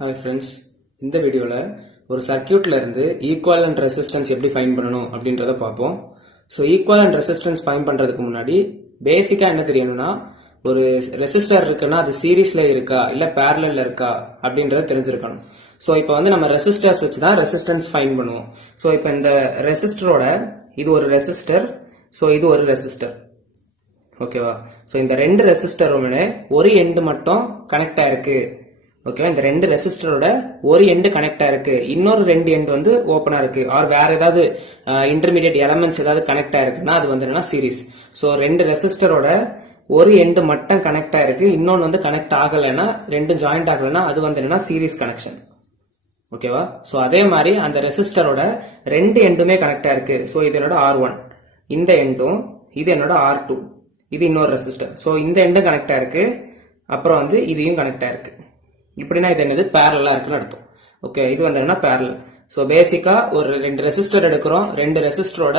Hi friends, இந்த வீடியோவில் ஒரு சர்க்கியூட்ல இருந்து ஈக்குவலன்ட் ரெசிஸ்டன்ஸ் எப்படி ஃபைண்ட் பண்ணணும் அப்படின்றத பார்ப்போம். ஸோ ஈக்குவலன்ட் ரெசிஸ்டன்ஸ் ஃபைண்ட் பண்ணுறதுக்கு முன்னாடி பேசிக்காக என்ன தெரியணும்னா, ஒரு ரெசிஸ்டர் இருக்குன்னா அது சீரீஸில் இருக்கா இல்லை பேரலல்ல இருக்கா அப்படின்றத தெரிஞ்சிருக்கணும். ஸோ இப்போ வந்து நம்ம ரெசிஸ்டர்ஸ் வச்சு தான் ரெசிஸ்டன்ஸ் ஃபைண்ட் பண்ணுவோம். ஸோ இப்போ இந்த ரெசிஸ்டரோட இது ஒரு ரெசிஸ்டர், ஸோ இது ஒரு ரெசிஸ்டர், ஓகேவா? ஸோ இந்த ரெண்டு ரெசிஸ்டருமே ஒரு எண்டு மட்டும் கனெக்ட் ஆயிருக்கு. ஓகேவா? இந்த ரெண்டு ரெசிஸ்டரோட ஒரு எண்டு கனெக்ட் ஆயிருக்கு, இன்னொரு ரெண்டு எண்டு வந்து ஓப்பனா இருக்கு. ஆர் வேற ஏதாவது இன்டர்மீடியட் எலமெண்ட்ஸ் ஏதாவது கனெக்ட் ஆயிருக்குன்னா அது வந்து என்னன்னா சீரிஸ். ஸோ ரெண்டு ரெசிஸ்டரோட ஒரு எண்டு மட்டும் கனெக்ட் ஆயிருக்கு, இன்னொன்று வந்து கனெக்ட் ஆகலைன்னா, ரெண்டும் ஜாயிண்ட் ஆகலைன்னா அது வந்து என்னன்னா சீரிஸ் கனெக்ஷன். ஓகேவா? ஸோ அதே மாதிரி அந்த ரெசிஸ்டரோட ரெண்டு எண்டுமே கனெக்ட் ஆயிருக்கு. ஸோ இது என்னோட R1, இந்த எண்டும் இது என்னோட R2, இது இன்னொரு ரெசிஸ்டர். ஸோ இந்த எண்டும் கனெக்ட் ஆயிருக்கு, அப்புறம் வந்து இதையும் கனெக்ட் ஆயிருக்கு. இப்படின்னா இது என்னது பேரலா இருக்குன்னு அர்த்தம். ஓகே, இது வந்து என்ன பேரலல். ஸோ பேசிக்கா ஒரு ரெண்டு ரெசிஸ்டர் எடுக்கிறோம், ரெண்டு ரெசிஸ்டரோட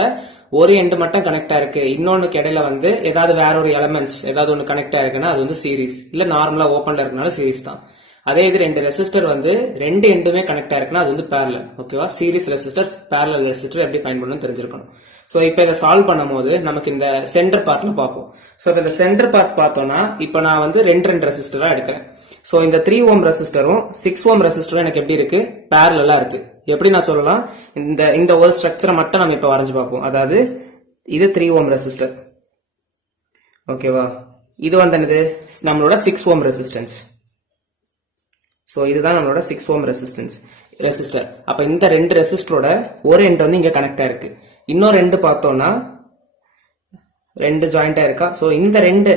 ஒரு எண்டு மட்டும் கனெக்ட் ஆயிருக்கு, இன்னொன்னுக்கு இடையில வந்து ஏதாவது வேற ஒரு எலமெண்ட்ஸ் ஏதாவது ஒன்று கனெக்ட் ஆயிருக்குன்னா அது வந்து சீரிஸ், இல்ல நார்மலா ஓப்பன்ல இருக்கனால சீரிஸ் தான். அதே இது ரெண்டு ரெசிஸ்டர் வந்து ரெண்டு எண்டுமே கனெக்ட் ஆயிருக்குன்னா அது வந்து பேரலல். ஓகேவா? சீரிஸ் ரெசிஸ்டர், பேரலல் ரெசிஸ்டர் எப்படி ஃபைண்ட் பண்ணணும்னு தெரிஞ்சிருக்கணும். ஸோ இப்போ இதை சால்வ் பண்ணும் போது நமக்கு இந்த சென்டர் பார்ட்ல பார்ப்போம். ஸோ இப்போ இந்த சென்டர் பார்ட் பார்த்தோம்னா, இப்போ நான் வந்து ரெண்டு ரெசிஸ்டரா எடுக்கிறேன். ஸோ இந்த 3 ஓம் ரெசிஸ்டரும் 6 ஓம் ரெசிஸ்டரும் எனக்கு எப்படி இருக்கு? பேரலலா இருக்கு. எப்படி நான் சொல்லலாம், இந்த ஒரு ஸ்ட்ரக்சரை மட்டும் நம்ம இப்போ வரைஞ்சு பார்ப்போம். அதாவது இது 3 ஓம் ரெசிஸ்டர், ஓகேவா? இது வந்து என்னது? நம்மளோட 6 ஓம் ரெசிஸ்டன்ஸ். ஸோ இதுதான் நம்மளோட 6 ஓம் ரெசிஸ்டர். அப்ப இந்த ரெண்டு ரெசிஸ்டரோட ஒரு எண்ட் வந்து இங்க கனெக்ட் ஆயிருக்கு, இன்னொரு ரெண்டு பார்த்தோம்னா ரெண்டு ஜாயிண்டா இருக்கா? ஸோ இந்த ரெண்டு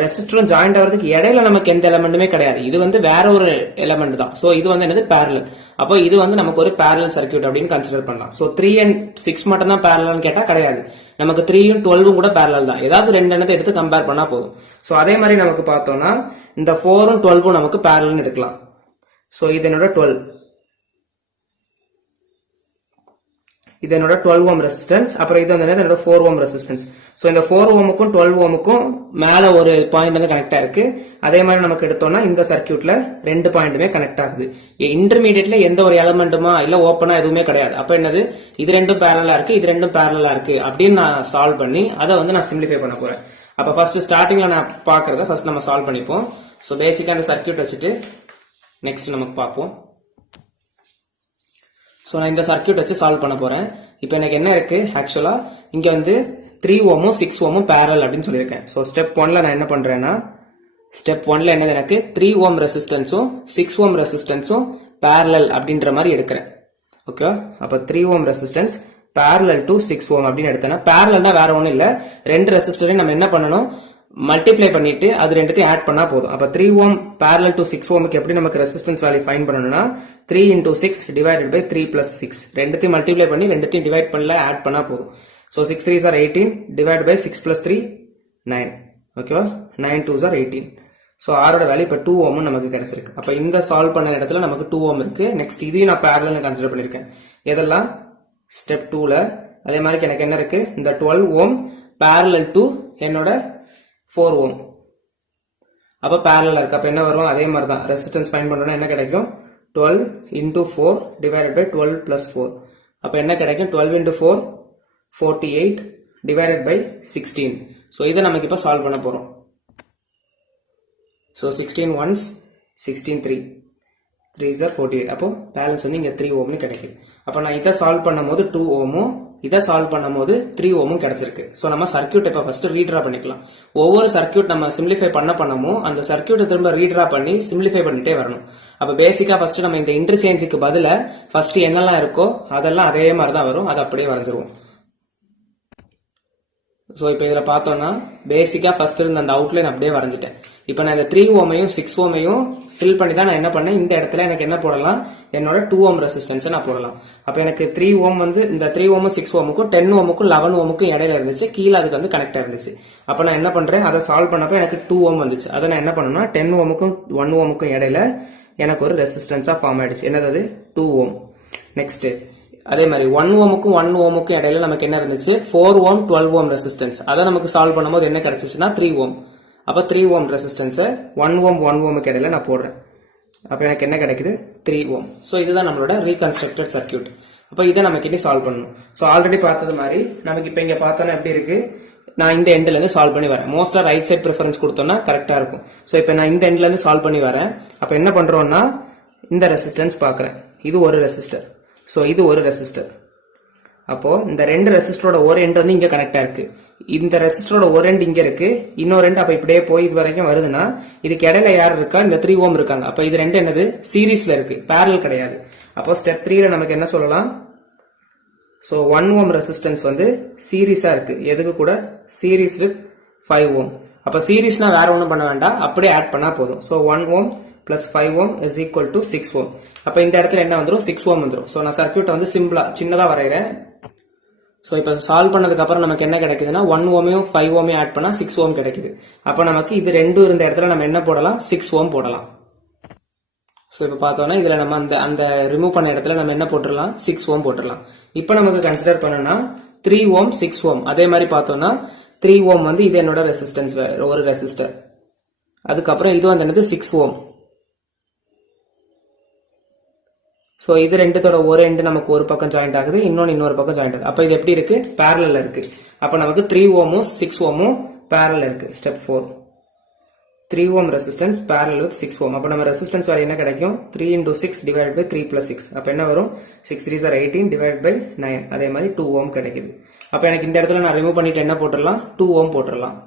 ரெசிஸ்டரும் ஜாயிண்ட் ஆகிறதுக்கு இடையில நமக்கு எந்த எலமெண்ட்டுமே கிடையாது, இது வந்து வேற ஒரு எலமெண்ட் தான். ஸோ இது வந்து என்னது? பேரலல். அப்போ இது வந்து நமக்கு ஒரு பேரலல் சர்க்கியூட் அப்படின்னு கன்சிடர் பண்ணலாம். ஸோ 3 and 6 மட்டும் தான் பேரலல்னு கேட்டா கிடையாது, நமக்கு 3ம் 12ம் கூட பேரலல் தான். ஏதாவது ரெண்டு எண்ணத்தை எடுத்து கம்பேர் பண்ணா போதும். ஸோ அதே மாதிரி நமக்கு பார்த்தோம்னா இந்த 4ம் 12ம் நமக்கு பேரலல்னு எடுக்கலாம். ஸோ இது என்னோட 12, இது என்னோட 12 ஓம் ரெசிஸ்டன்ஸ். அப்புறம் இது வந்து என்னோட 4 ஓம் ரெசிஸ்டன்ஸ். ஸோ இந்த 4 ஓமுக்கும் 12 ஓமுக்கும் மேல ஒரு பாயிண்ட் வந்து கனெக்ட் ஆயிருக்கு. அதே மாதிரி நமக்கு எடுத்தோம்னா இந்த சர்க்கியூட்ல ரெண்டு பாயிண்ட்டுமே கனெக்ட் ஆகுது. இன்டர்மீடியட்ல எந்த ஒரு எலமெண்ட்டுமா இல்ல ஓப்பனா எதுவுமே கிடையாது. அப்ப என்னது? இது ரெண்டும் பேரலா இருக்கு, இது ரெண்டும் பேரலா இருக்கு அப்படின்னு நான் சால்வ் பண்ணி அதை வந்து நான் சிம்பிளிஃபை பண்ண போறேன். அப்ப ஃபர்ஸ்ட் ஸ்டார்டிங்ல நான் பாக்குறத ஃபர்ஸ்ட் நம்ம சால்வ் பண்ணிப்போம். ஸோ பேசிக்கா அந்த சர்க்கியூட் வச்சுட்டு நெக்ஸ்ட் நமக்கு பார்ப்போம். ஸோ நான் இந்த சர்க்கியூட் வச்சு சால்வ் பண்ண போறேன். இப்போ எனக்கு என்ன இருக்கு? ஆக்சுவலா இங்க வந்து 3 ஓமும் 6 ஓமும் பேரல் அப்படின்னு சொல்லியிருக்கேன். ஸோ ஸ்டெப் 1ல நான் என்ன பண்றேன்னா, ஸ்டெப் 1ல என்னது? எனக்கு 3 ஓம் ரெசிஸ்டன்ஸும் 6 ஓம் ரெசிஸ்டன்ஸும் பேரலல் அப்படின்ற மாதிரி எடுக்கிறேன். ஓகே, அப்ப 3 ஓம் ரெசிஸ்டன்ஸ் பேரலல் டு 6 ஓம் அப்படின்னு எடுத்தேன்னா, பேரலல்னா வேற ஒன்றும் இல்லை, ரெண்டு ரெசிஸ்டரையும் நம்ம என்ன பண்ணணும்? மல்டிப்ளை பண்ணிட்டு அது ரெண்டுத்தையும் ஆட் பண்ணா போதும். அப்ப 3 ஓம் பேரலல் டு 6 ஓமுக்கு எப்படி நமக்கு ரெசிஸ்டன்ஸ் வேல்யூ ஃபைண்ட் பண்ணணும்னா, 3 into 6 divided by 3 plus 6 ரெண்டுத்தையும் மல்டிப்ளை பண்ணி ரெண்டுத்தையும் டிவைட் பண்ணல ஆட் பண்ணா போதும். So 6 3s are 18 divided by 6 plus 3 9. ஓகேவா? 9 2s are 18. ஸோ ஆரோட வேல்யூ இப்போ 2 ஓம் நமக்கு கிடைச்சிருக்கு. அப்ப இந்த சால்வ் பண்ண இடத்துல நமக்கு 2 ஓம் இருக்கு. நெக்ஸ்ட் இதையும் நான் பேரலல் கன்சிடர் பண்ணிருக்கேன். இதெல்லாம் ஸ்டெப் 2ல. அதே மாதிரி எனக்கு என்ன இருக்கு? இந்த 12 ஓம் பேரலல் டு என்னோட 4 ஓம். அப்ப பேரலல் இருக்கு. அப்ப என்ன வரும்? அதே மாதிரி தான் ரெசிஸ்டன்ஸ் ஃபைண்ட் பண்ணோம்னா என்ன கிடைக்கும்? 12 into 4 divided by 12 plus 4. அப்ப என்ன கிடைக்கும்? 12 into 4 48 divided by 16. ஸோ இதை நமக்கு இப்ப சால்வ் பண்ண போறோம். So 16 ones 16 3 3s are 48. அப்போ பேலன்ஸ் வந்து இங்க 3 ஓம்னு கிடைக்குது. அப்ப நான் இதை சால்வ் பண்ணும் போது 2 ஓமும் இதை சால்வ் பண்ணும் போது 3 ஓமும் கிடைச்சிருக்கு. ஸோ நம்ம சர்க்கியூட் இப்ப ஃபர்ஸ்ட் ரீட்ரா பண்ணிக்கலாம். ஒவ்வொரு சர்க்கியூட் நம்ம சிம்பிளிஃபை பண்ணமோ அந்த சர்க்கியூட்டை திரும்ப ரீட்ரா பண்ணி சிம்பிளிஃபை பண்ணிட்டே வரணும். அப்ப பேசிக்கா ஃபர்ஸ்ட் நம்ம இந்த இன்டர்சேஞ்சுக்கு பதில ஃபர்ஸ்ட் என்னெல்லாம் இருக்கோ அதெல்லாம் அதே மாதிரி தான் வரும், அதை அப்படியே வரைஞ்சிருவோம். ஸோ இப்போ இதில் பார்த்தோம்னா பேசிக்கா ஃபர்ஸ்ட் இருந்த அந்த அவுட்லைன் அப்படியே வரைஞ்சிட்டேன். இப்போ நான் இந்த 3 ஓமையும் 6 ஓமையும் ஃபில் பண்ணி தான் நான் என்ன பண்ணேன், இந்த இடத்துல எனக்கு என்ன போடலாம்? என்னோட 2 ஓம் ரெசிஸ்டன்ஸை நான் போடலாம். அப்போ எனக்கு 3 ஓம் வந்து இந்த 3 ஓமும் 6 ஓமுக்கும் 10 ஓமுக்கும் 11 ஓமுக்கும் இடையில இருந்துச்சு, கீழே அதுக்கு வந்து கனெக்ட் இருந்துச்சு. அப்போ நான் என்ன பண்றேன்? அதை சால்வ் பண்ணப்போ எனக்கு 2 ஓம் வந்துச்சு. அதை நான் என்ன பண்ணணும்னா 10 ஓமுக்கும் 1 ஓமுக்கும் இடையில எனக்கு ஒரு ரெசிஸ்டன்ஸா ஃபார்ம் ஆயிடுச்சு. என்னது? 2 ஓம். நெக்ஸ்ட் அதே மாதிரி 1 ஓமுக்கும் 1 ஓமுக்கும் இடையில நமக்கு என்ன இருந்துச்சு? 4 ஓம் 12 ஓம் ரெசிஸ்டன்ஸ். அதை நமக்கு சால்வ் பண்ணும்போது என்ன கிடைச்சிச்சுன்னா 3 ஓம். அப்ப 3 ஓம் ரெசிஸ்டன்ஸ் 1 ஓம் 1 ஓமுக்கு இடையில நான் போடுறேன். அப்போ எனக்கு என்ன கிடைக்குது 3 ஓம். ஸோ இதுதான் நம்மளோட ரீகன்ஸ்ட்ரக்டட் சர்க்கியூட். அப்போ இதை நமக்கு இனி சால்வ் பண்ணணும். ஸோ ஆல்ரெடி பார்த்தது மாதிரி நமக்கு இப்போ இங்கே பார்த்தோன்னா எப்படி இருக்கு, நான் இந்த எண்ட்லேருந்து சால்வ் பண்ணி வரேன். மோஸ்ட்டாக ரைட் சைட் ப்ரிஃபரன்ஸ் கொடுத்தோம்னா கரெக்டாக இருக்கும். ஸோ இப்போ நான் இந்த எண்ட்லேருந்து சால்வ் பண்ணி வரேன். அப்போ என்ன பண்ணுறோம்னா இந்த ரெசிஸ்டன்ஸ் பார்க்குறேன், இது ஒரு ரெசிஸ்டர், ஸோ இது ஒரு ரெசிஸ்டர். அப்போ இந்த ரெண்டு ரெசிஸ்டரோட ஒரு எண்ட் வந்து இங்க கனெக்டா இருக்கு, இந்த ரெசிஸ்டரோட ஒரு எண்ட் இங்க இருக்கு, இன்னொரு எண்ட் அப்ப இப்படியே போய் இது வரைக்கும் வருதுன்னா இதுக்கு இடையில யார் இருக்கா, இந்த 3 ஓம் இருக்காங்க. அப்ப இது ரெண்டு என்னது சீரீஸ்ல இருக்கு, பேரல் கிடையாது. அப்போ ஸ்டெப் 3ல நமக்கு என்ன சொல்லலாம், ஸோ 1 ஓம் ரெசிஸ்டன்ஸ் வந்து சீரீஸா இருக்கு, எதுக்கு கூட சீரீஸ் வித் 5 ஓம். அப்ப சீரீஸ்னா வேற ஒன்றும் பண்ண வேண்டாம், அப்படியே ஆட் பண்ணா போதும். So 1 Om plus 5 ohm is equal to 6 ohm. அப்ப இந்த இடத்துல என்ன வந்துரும், 6 ohm வந்துரும். சோ நான் சர்க்யூட் வந்து சிம்பிளா சின்னதா வரையறேன். சோ இப்போ சால்வ் பண்ணதுக்கு அப்புறம் நமக்கு என்ன கிடைக்குதுன்னா 1 ஓமையும் 5 ஓமையும் ஆட் பண்ணா 6 ஓம் கிடைக்குது. அப்ப நமக்கு இது ரெண்டும் இருந்த இடத்துல நம்ம என்ன போடலாம், 6 ஓம் போடலாம். சோ இப்போ பார்த்தோம்னா இதுல நம்ம அந்த ரிமூவ் பண்ண இடத்துல நம்ம என்ன போட்டுடலாம், 6 ஓம் போட்டுடலாம். இப்போ நமக்கு கன்சிடர் பண்ணனா 3 ஓம் 6 ஓம். அதே மாதிரி பார்த்தோம்னா 3 ஓம் வந்து இது என்னோட ரெசிஸ்டன்ஸ், ஒரு ரெசிஸ்டர். அதுக்கப்புறம் இது வந்து என்னது 6 ஓம். ஸோ இது ரெண்டுத்தோட ஒரு எண்டு நமக்கு ஒரு பக்கம் ஜாயிண்ட் ஆகுது, இன்னொரு பக்கம் ஜாயிண்ட் ஆகுது. அப்போ இது எப்படி இருக்கு, பேரலல் இருக்கு. அப்போ நமக்கு 3 ஓமும் 6 ஓமும் பேரலல் இருக்கு. Step 4, 3 ohm resistance parallel with 6 ஓம். அப்போ நம்ம ரெசிஸ்டன்ஸ் வரை என்ன கிடைக்கும், 3 into 6 divided by 3 plus 6. அப்போ என்ன வரும், 6 3s are 18 divided by 9. அதே மாதிரி 2 ஓம் கிடைக்குது. அப்போ எனக்கு இந்த இடத்துல நான் ரிமூவ் பண்ணிட்டு என்ன போட்டுடலாம், 2 ஓம் போட்டுடலாம்.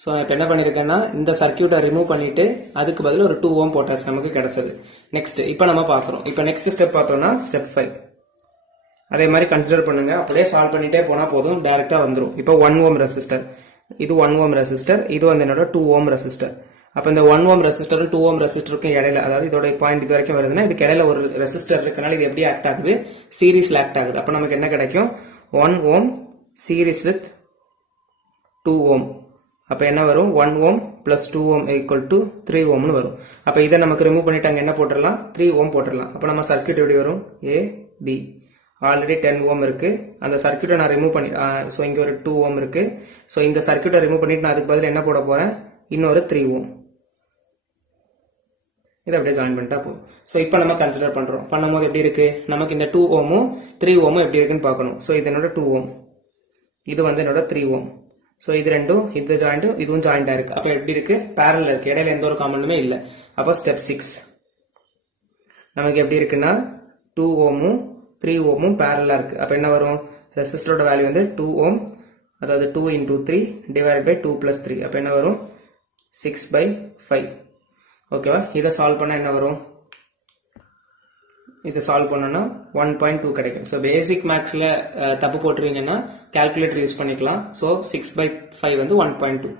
ஸோ நான் இப்போ என்ன பண்ணியிருக்கேன்னா இந்த சர்க்கியூட்டை ரிமூவ் பண்ணிட்டு அதுக்கு பதில் ஒரு 2 ஓம் போட்டாச்சு, நமக்கு கிடைச்சது. நெக்ஸ்ட் இப்போ நம்ம பார்க்குறோம். இப்போ நெக்ஸ்ட் ஸ்டெப் பார்த்தோம்னா ஸ்டெப் 5. அதே மாதிரி கன்சிடர் பண்ணுங்க, அப்படியே சால்வ் பண்ணிட்டே போனால் போதும், டைரெக்டாக வந்துடும். இப்போ 1 ஓம் ரெசிஸ்டர், இது 1 ஓம் ரெசிஸ்டர், இது வந்து என்னோட 2 ஓம் ரெசிஸ்டர். அப்போ இந்த 1 ஓம் ரெசிஸ்டரும் 2 ஓம் ரெசிஸ்டருக்கும் இடையில, அதாவது இதோட பாயிண்ட் இது வரைக்கும் வருதுன்னா இதுக்கு இடையில ஒரு ரெசிஸ்டர் இருக்கனால இது எப்படி ஆக்ட் ஆகுது, சீரீஸ்ல ஆக்ட் ஆகுது. அப்போ நமக்கு என்ன கிடைக்கும், 1 ஓம் சீரீஸ் வித் 2 ஓம். அப்போ என்ன வரும், 1 ஓம் plus 2 ஓம் equal to 3 ஓம்னு வரும். அப்போ இதை நமக்கு ரிமூவ் பண்ணிட்டு அங்கே என்ன போட்டுடலாம், 3 ஓம் போட்டுடலாம். அப்போ நம்ம சர்க்யூட் எப்படி வரும், A B. ஆல்ரெடி 10 ஓம் இருக்கு, அந்த சர்க்யூட்டை நான் ரிமூவ் பண்ணி, ஸோ இங்கே ஒரு 2 ஓம் இருக்கு. ஸோ இந்த சர்க்யூட்டை ரிமூவ் பண்ணிட்டு நான் அதுக்கு பதில் என்ன போட போறேன், இன்னொரு 3 ஓம். இதை அப்படியே ஜாயின் பண்ணிட்டா போதும். ஸோ இப்போ நம்ம கன்சிடர் பண்றோம், பண்ணும்போது எப்படி இருக்கு, நமக்கு இந்த 2 ஓமும் 3 ஓமும் எப்படி இருக்குன்னு பார்க்கணும். ஸோ இது என்னோட 2 ஓம், இது வந்து என்னோட 3 ஓம். ஸோ இது ரெண்டும் இந்த ஜாயிண்ட்டும் இதுவும் ஜாயிண்டா இருக்கு. அப்போ எப்படி இருக்கு, பேரலல் இருக்கு, இடையில எந்த ஒரு காமனுமே இல்லை. அப்போ ஸ்டெப் 6 நமக்கு எப்படி இருக்குன்னா 2 ஓமும் 3 ஓமும் பேரலா இருக்கு. அப்போ என்ன வரும், ரெசிஸ்டரோட வேல்யூ வந்து 2 ஓம், அதாவது 2 into 3 divided by 2 plus 3. அப்போ என்ன வரும், 6/5. ஓகேவா, இதை சால்வ் பண்ணா என்ன வரும், இதை சால்வ் பண்ணோம்னா 1.2 கிடைக்கும். ஸோ பேசிக் மேக்ஸ்ல தப்பு போட்டுருவீங்கன்னா கால்குலேட்டர் யூஸ் பண்ணிக்கலாம். ஸோ 6/5 வந்து 1.2.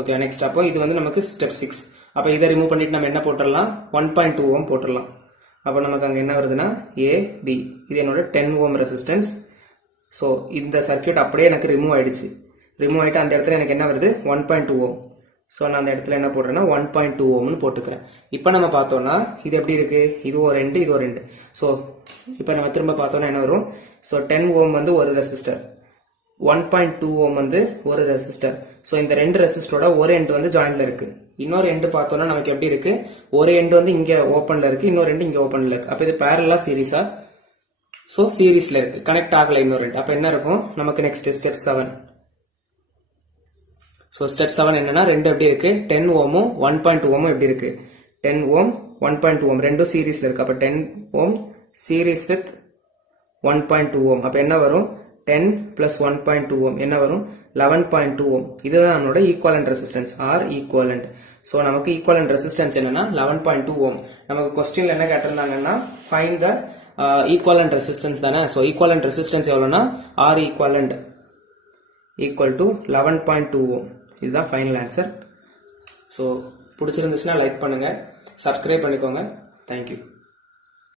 ஓகே, நெக்ஸ்ட் அப்போ இது வந்து நமக்கு ஸ்டெப் 6. அப்போ இதை ரிமூவ் பண்ணிட்டு நம்ம என்ன போட்டுடலாம், 1.2 ஓம் போட்டுடலாம். அப்போ நமக்கு அங்கே என்ன வருதுன்னா AB. இது என்னோட 10 ஓம் ரெசிஸ்டன்ஸ். ஸோ இந்த சர்க்கியூட் அப்படியே எனக்கு ரிமூவ் ஆயிடுச்சு. ரிமூவ் ஆயிட்டு அந்த இடத்துல எனக்கு என்ன வருது, 1.2 ஓம். ஸோ நான் அந்த இடத்துல என்ன போடுறேன்னா 1.2 ஓம்னு போட்டுக்கிறேன். இப்போ நம்ம பார்த்தோம்னா இது எப்படி இருக்கு, இது ஒரு ரெண்டு, இது ஒரு ரெண்டு. ஸோ இப்போ நம்ம திரும்ப பார்த்தோம்னா என்ன வரும், ஸோ 10 ஓம் வந்து ஒரு ரெசிஸ்டர், 1.2 ஓம் வந்து ஒரு ரெசிஸ்டர். ஸோ இந்த ரெண்டு ரெசிஸ்டரோட ஒரு எண்ட் வந்து ஜாயின்ல இருக்கு. இன்னொரு எண்ட் பார்த்தோம்னா நமக்கு எப்படி இருக்கு, ஒரு எண்ட் வந்து இங்க ஓப்பன்ல இருக்கு, இன்னொரு எண்ட் இங்க ஓப்பன்ல இருக்கு. அப்போ இது பேரலா சீரீஸா, ஸோ சீரீஸ்ல இருக்கு, கனெக்ட் ஆகல இன்னொரு எண்ட். அப்போ என்ன இருக்கும் நமக்கு, நெக்ஸ்ட் ஸ்டெப் 7. ஸோ ஸ்டெப் 7 என்னன்னா ரெண்டு எப்படி இருக்கு, 10 ஓமும் 1.2 ஓமும் எப்படி இருக்கு, 10 ஓம் 1.2 ஓம் ரெண்டும் சீரீஸ்ல இருக்கு. அப்போ 10 ஓம் சீரீஸ் வித் 1.2 ஓம். அப்போ என்ன வரும், 10 plus 1.2 ஓம் என்ன வரும், 11.2 ஓம். இதுதான் நம்மளோட equivalent resistance R equivalent. So நமக்கு ஈக்குவலன்ட் ரெசிஸ்டன்ஸ் என்னன்னா 11.2 ஓம். நமக்கு கொஸ்டின்ல என்ன கேட்டிருந்தாங்கன்னா ஃபைண்ட் த ஈக்குவலன்ட் ரெசிஸ்டன்ஸ் தானே. ஸோ ஈக்குவலன்ட் ரெசிஸ்டன்ஸ் எவ்வளோனா R equivalent equal to 11.2 ohm. இதுதான் ஃபைனல் ஆன்சர். ஸோ பிடிச்சிருந்துச்சுன்னா லைக் பண்ணுங்க, சப்ஸ்கிரைப் பண்ணிக்கோங்க. தேங்க்யூ.